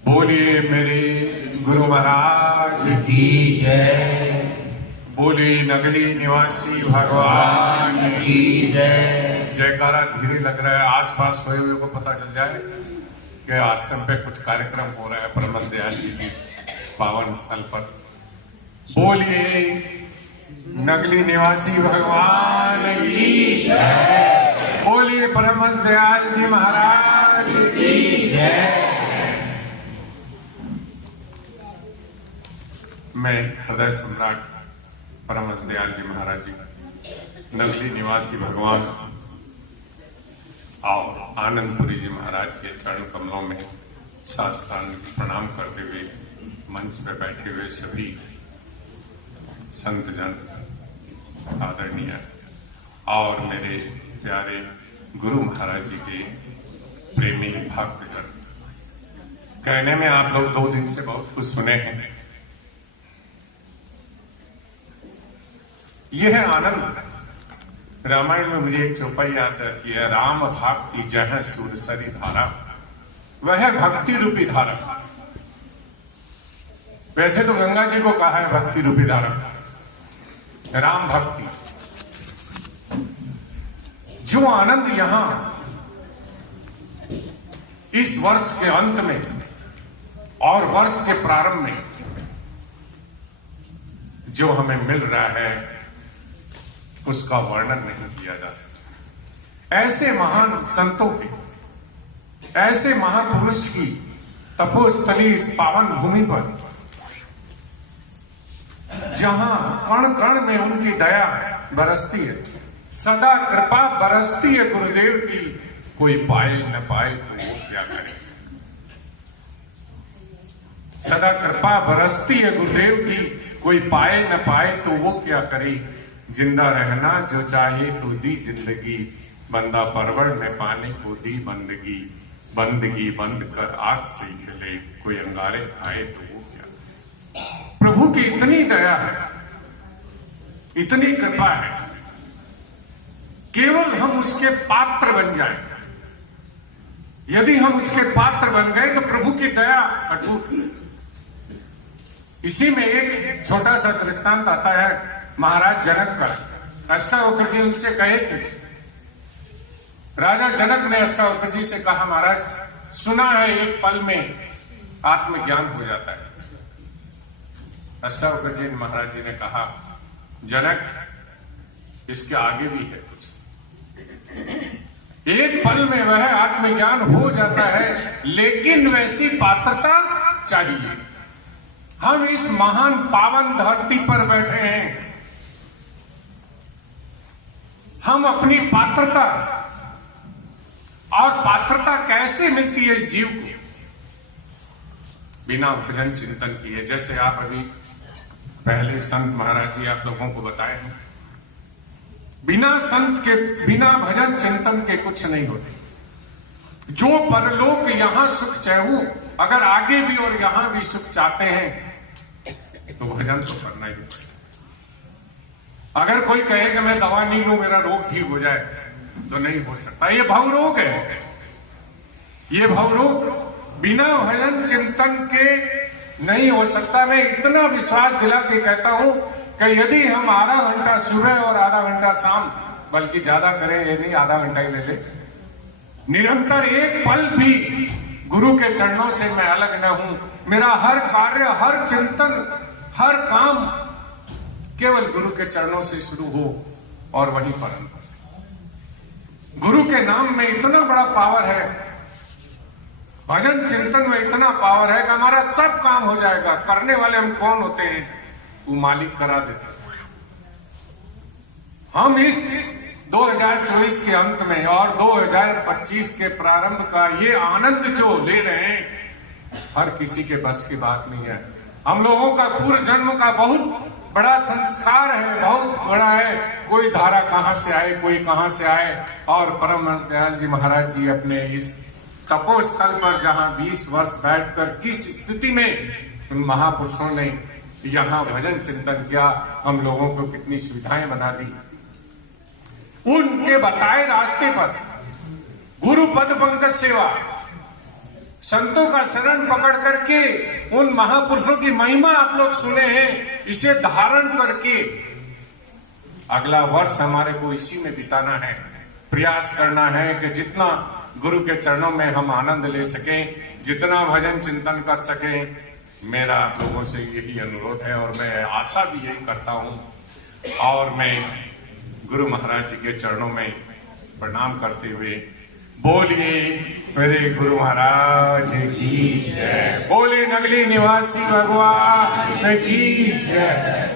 बोलिए मेरे गुरु महाराज की जय। बोलिए नगली निवासी भगवान की जय। जयकारा धीरे लग रहा है, आसपास सोए हुए को पता चल जाए कि आश्रम पे कुछ कार्यक्रम हो रहा है परम दयाल जी के पावन स्थल पर। बोलिए नगली निवासी भगवान की जय। बोलिए परम दयाल जी महाराज की जय। मैं हृदय सम्राट परमहंस दयाल जी महाराज जी नगली निवासी भगवान और आनंदपुरी जी महाराज के चरण कमलों में साष्टांग प्रणाम करते हुए मंच पर बैठे हुए सभी संत जन, आदरणीय और मेरे प्यारे गुरु महाराज जी के प्रेमी भक्तजन, कहने में आप लोग 2 दिन से बहुत कुछ सुने हैं। यह है आनंद। रामायण में मुझे एक चौपाई याद आती है, राम भक्ति जह सुरसरी धारा, वह है भक्ति रूपी धारा। वैसे तो गंगा जी को कहा है भक्ति रूपी धारा, राम भक्ति। जो आनंद यहां इस वर्ष के अंत में और वर्ष के प्रारंभ में जो हमें मिल रहा है उसका वर्णन नहीं किया जा सकता। ऐसे महान संतों की, ऐसे महापुरुष की तपोस्थली इस पावन भूमि पर, जहां कण कण में उनकी दया बरसती है, सदा कृपा बरसती है गुरुदेव की, कोई पाए न पाए तो वो क्या करे। सदा कृपा बरसती है गुरुदेव की, कोई पाए न पाए तो वो क्या करे। जिंदा रहना जो चाहे तो दी जिंदगी, बंदा परवर न पाने को दी बंदगी। बंदगी बंद कर आग से खिले, कोई अंगारे खाए तो वो क्या। प्रभु की इतनी दया है, इतनी कृपा है, केवल हम उसके पात्र बन जाएं। यदि हम उसके पात्र बन गए तो प्रभु की दया अटूट है। इसी में एक छोटा सा दृष्टांत आता है महाराज जनक का। अष्टावक्र जी उनसे कहे थे, राजा जनक ने अष्टावक्र जी से कहा, महाराज सुना है एक पल में आत्मज्ञान हो जाता है। अष्टावक्र जी महाराज जी ने कहा, जनक इसके आगे भी है कुछ। एक पल में वह आत्मज्ञान हो जाता है, लेकिन वैसी पात्रता चाहिए। हम इस महान पावन धरती पर बैठे हैं, हम अपनी पात्रता, और पात्रता कैसे मिलती है इस जीव को, बिना भजन चिंतन किए। जैसे आप अभी पहले संत महाराज जी आप लोगों को बताए हैं, बिना संत के, बिना भजन चिंतन के कुछ नहीं होते। जो परलोक यहां सुख चाहू, अगर आगे भी और यहां भी सुख चाहते हैं तो भजन तो करना ही पड़ेगा। अगर कोई कहे कि मैं दवा नहीं लूं मेरा रोग ठीक हो जाए, तो नहीं हो सकता। ये भव रोग है। ये भव रोग बिना भजन चिंतन के नहीं हो सकता। मैं इतना विश्वास दिला के कहता हूं कि यदि हम आधा घंटा सुबह और आधा घंटा शाम, बल्कि ज्यादा करें, ये नहीं आधा घंटा ही ले ले, निरंतर एक पल भी गुरु के चरणों से मैं अलग न हूं, मेरा हर कार्य, हर चिंतन, हर काम केवल गुरु के चरणों से शुरू हो और वहीं पर अंत हो जाए। गुरु के नाम में इतना बड़ा पावर है, भजन चिंतन में इतना पावर है कि हमारा सब काम हो जाएगा। करने वाले हम कौन होते हैं? वो मालिक करा देते हैं। हम इस 2024 के अंत में और 2025 के प्रारंभ का ये आनंद जो ले रहे हैं, हर किसी के बस की बात नहीं है। हम लोगों का पूर्व जन्म का बहुत बड़ा संस्कार है, बहुत बड़ा है। कोई धारा कहां से आए, कोई कहां से आए। और परमहंस दयाल जी महाराज जी अपने इस तपोस्थल पर जहां 20 वर्ष बैठकर किस स्थिति में उन महापुरुषों ने यहां भजन चिंतन किया, हम लोगों को कितनी सुविधाएं बना दी। उनके बताए रास्ते पर गुरु पद पंकज सेवा, संतों का शरण पकड़ करके उन महापुरुषों की महिमा आप लोग सुने हैं, इसे धारण करके अगला वर्ष हमारे को इसी में बिताना है। प्रयास करना है कि जितना गुरु के चरणों में हम आनंद ले सकें, जितना भजन चिंतन कर सकें। मेरा आप लोगों से यही अनुरोध है और मैं आशा भी यही करता हूं। और मैं गुरु महाराज जी के चरणों में प्रणाम करते हुए बोलिए मेरे गुरु महाराज की जय, बोले नगली निवासी भगवान की जय।